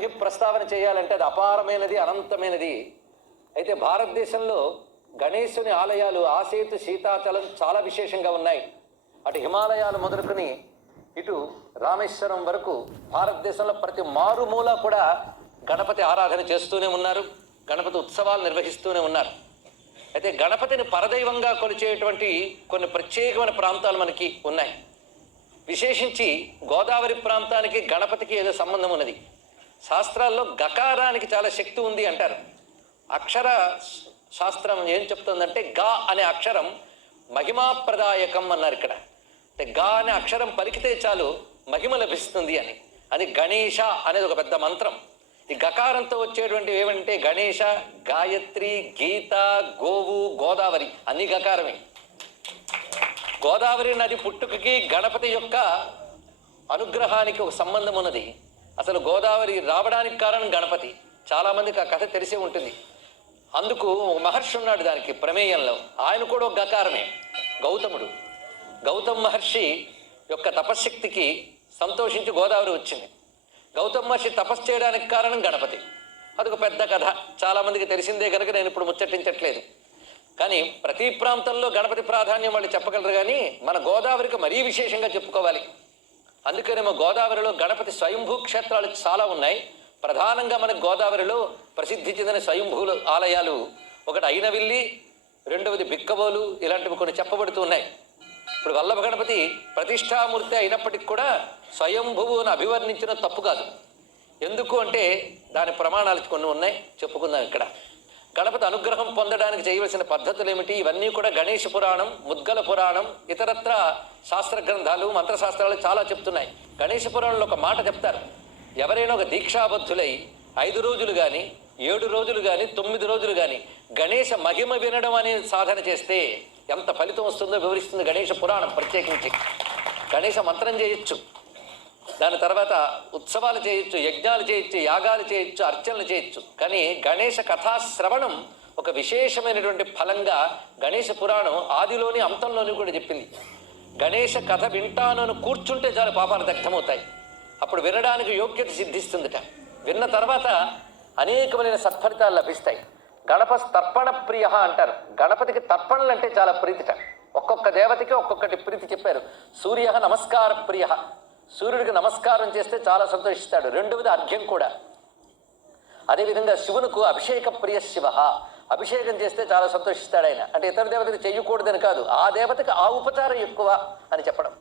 మహి ప్రస్తావన చేయాలంటే అది అపారమైనది, అనంతమైనది. అయితే భారతదేశంలో గణేశుని ఆలయాలు ఆసేతు, సీతాచలం చాలా విశేషంగా ఉన్నాయి. అటు హిమాలయాలు మొదలుకొని ఇటు రామేశ్వరం వరకు భారతదేశంలో ప్రతి మారుమూల కూడా గణపతి ఆరాధన చేస్తూనే ఉన్నారు, గణపతి ఉత్సవాలు నిర్వహిస్తూనే ఉన్నారు. అయితే గణపతిని పరదైవంగా కొలిచేటువంటి కొన్ని ప్రత్యేకమైన ప్రాంతాలు మనకి ఉన్నాయి. విశేషించి గోదావరి ప్రాంతానికి గణపతికి ఏదో సంబంధం ఉన్నది. శాస్త్రాల్లో గకారానికి చాలా శక్తి ఉంది అంటారు. అక్షర శాస్త్రం ఏం చెప్తుందంటే గా అనే అక్షరం మహిమాప్రదాయకం అన్నారు ఇక్కడ. అంటే గా అనే అక్షరం పలికితే చాలు మహిమ లభిస్తుంది అని. అది గణేశ అనేది ఒక పెద్ద మంత్రం. ఈ గకారంతో వచ్చేటువంటి ఏమంటే గణేశ, గాయత్రి, గీత, గోవు, గోదావరి అన్ని గకారమే. గోదావరి నది పుట్టుకకి గణపతి యొక్క అనుగ్రహానికి ఒక సంబంధం ఉన్నది. అసలు గోదావరి రావడానికి కారణం గణపతి. చాలామందికి ఆ కథ తెలిసే ఉంటుంది. అందుకు ఒక మహర్షి ఉన్నాడు దానికి ప్రమేయంలో. ఆయన కూడా ఒక గకారమే, గౌతముడు. గౌతమ మహర్షి యొక్క తపశ్శక్తికి సంతోషించి గోదావరి వచ్చింది. గౌతమ మహర్షి తపస్సు చేయడానికి కారణం గణపతి. అదొక పెద్ద కథ, చాలామందికి తెలిసిందే కనుక నేను ఇప్పుడు ముచ్చటించట్లేదు. కానీ ప్రతి ప్రాంతంలో గణపతి ప్రాధాన్యం వాళ్ళు చెప్పగలరు, కానీ మన గోదావరికి మరీ విశేషంగా చెప్పుకోవాలి. అందుకనేమో గోదావరిలో గణపతి స్వయంభూ క్షేత్రాలు చాలా ఉన్నాయి. ప్రధానంగా మనకు గోదావరిలో ప్రసిద్ధి చెందిన స్వయంభూల ఆలయాలు ఒకటి అయినవిల్లి, రెండవది బిక్కబోలు, ఇలాంటివి కొన్ని చెప్పబడుతూ ఉన్నాయి. ఇప్పుడు వల్లభ గణపతి ప్రతిష్టామూర్తి అయినప్పటికీ కూడా స్వయంభువును అభివర్ణించిన తప్పు కాదు. ఎందుకు అంటే దాని ప్రమాణాలు కొన్ని ఉన్నాయి, చెప్పుకుందాం ఇక్కడ. గణపతి అనుగ్రహం పొందడానికి చేయవలసిన పద్ధతులు ఏమిటి, ఇవన్నీ కూడా గణేష పురాణం, ముద్గల పురాణం, ఇతరత్ర శాస్త్ర గ్రంథాలు, మంత్రశాస్త్రాలు చాలా చెప్తున్నాయి. గణేష పురాణంలో ఒక మాట చెప్తారు. ఎవరైనా ఒక దీక్షాబద్ధులై 5 రోజులు కానీ 7 రోజులు కానీ 9 రోజులు కానీ గణేష మహిమ వినడం అనే సాధన చేస్తే ఎంత ఫలితం వస్తుందో వివరిస్తుంది గణేష పురాణం. ప్రత్యేకించి గణేష మంత్రం చేయొచ్చు, దాని తర్వాత ఉత్సవాలు చేయొచ్చు, యజ్ఞాలు చేయొచ్చు, యాగాలు చేయొచ్చు, అర్చనలు చేయొచ్చు. కానీ గణేష కథా శ్రవణం ఒక విశేషమైనటువంటి ఫలంగా గణేష పురాణం ఆదిలోని అంతంలోని కూడా చెప్పింది. గణేష కథ వింటాను కూర్చుంటే చాలు పాపాలు దగ్ధమవుతాయి. అప్పుడు వినడానికి యోగ్యత సిద్ధిస్తుందట. విన్న తర్వాత అనేకమైన సత్ఫలితాలు లభిస్తాయి. గణపతి తర్పణ ప్రియ అంటారు. గణపతికి తర్పణలు అంటే చాలా ప్రీతిట. ఒక్కొక్క దేవతకి ఒక్కొక్కటి ప్రీతి చెప్పారు. సూర్య నమస్కార ప్రియ, సూర్యుడికి నమస్కారం చేస్తే చాలా సంతోషిస్తాడు. రెండవది అర్ఘ్యం కూడా. అదేవిధంగా శివునికి అభిషేక ప్రియ శివ, అభిషేకం చేస్తే చాలా సంతోషిస్తాడు ఆయన. అంటే ఇతర దేవతకి చెయ్యకూడదని కాదు, ఆ దేవతకి ఆ ఉపచారం ఎక్కువ అని చెప్పడం.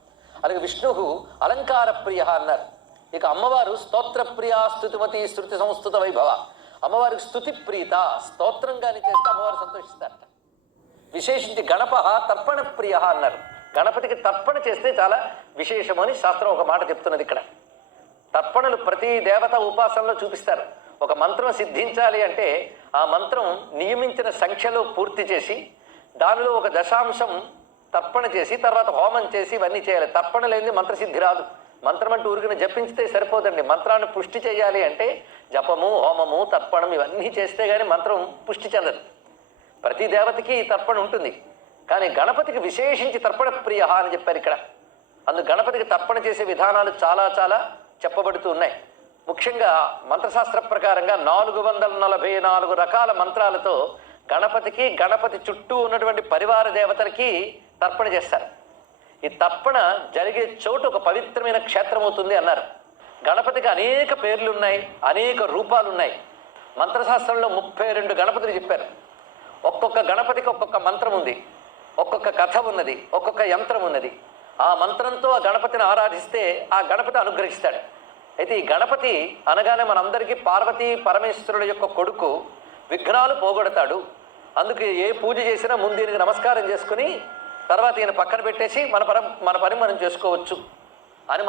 అలాగే విష్ణువు అలంకార ప్రియ అన్నారు. ఇక అమ్మవారు స్తోత్ర ప్రియ, స్తుతిమతి, శృతి సంస్కృత వైభవ. అమ్మవారికి స్తుతి ప్రీత, స్తోత్రంగాని చేస్తే అమ్మవారు సంతోషిస్తారట. విశేషించి గణప తర్పణ ప్రియ అన్నారు. గణపతికి తర్పణ చేస్తే చాలా విశేషమని శాస్త్రం ఒక మాట చెప్తున్నది ఇక్కడ. తర్పణలు ప్రతి దేవత ఉపాసనలో చూపిస్తారు. ఒక మంత్రం సిద్ధించాలి అంటే ఆ మంత్రం నియమించిన సంఖ్యలో పూర్తి చేసి దానిలో ఒక దశాంశం తర్పణ చేసి తర్వాత హోమం చేసి ఇవన్నీ చేయాలి. తర్పణ లేని మంత్రసిద్ధి రాదు. మంత్రం అంటూ ఊరికిన జపించితే సరిపోదండి. మంత్రాన్ని పుష్టి చేయాలి అంటే జపము, హోమము, తర్పణం ఇవన్నీ చేస్తే కానీ మంత్రం పుష్టి చెందదు. ప్రతి దేవతకి ఈ తర్పణ ఉంటుంది, కానీ గణపతికి విశేషించి తర్పణ ప్రియ అని చెప్పారు ఇక్కడ. అందుకు గణపతికి తర్పణ చేసే విధానాలు చాలా చాలా చెప్పబడుతూ ఉన్నాయి. ముఖ్యంగా మంత్రశాస్త్ర ప్రకారంగా 444 రకాల మంత్రాలతో గణపతికి, గణపతి చుట్టూ ఉన్నటువంటి పరివార దేవతలకి తర్పణ చేస్తారు. ఈ తర్పణ జరిగే చోటు ఒక పవిత్రమైన క్షేత్రం అవుతుంది అన్నారు. గణపతికి అనేక పేర్లు ఉన్నాయి, అనేక రూపాలు ఉన్నాయి. మంత్రశాస్త్రంలో 32 గణపతులు చెప్పారు. ఒక్కొక్క గణపతికి ఒక్కొక్క మంత్రం ఉంది, ఒక్కొక్క కథ ఉన్నది, ఒక్కొక్క యంత్రం ఉన్నది. ఆ మంత్రంతో ఆ గణపతిని ఆరాధిస్తే ఆ గణపతి అనుగ్రహిస్తాడు. అయితే ఈ గణపతి అనగానే మనందరికీ పార్వతీ పరమేశ్వరుడు యొక్క కొడుకు, విఘ్నాలు పోగొడతాడు. అందుకు ఏ పూజ చేసినా ముందు ఈయనకి నమస్కారం చేసుకుని తర్వాత ఈయన పక్కన పెట్టేసి మన పని మనం చేసుకోవచ్చు అని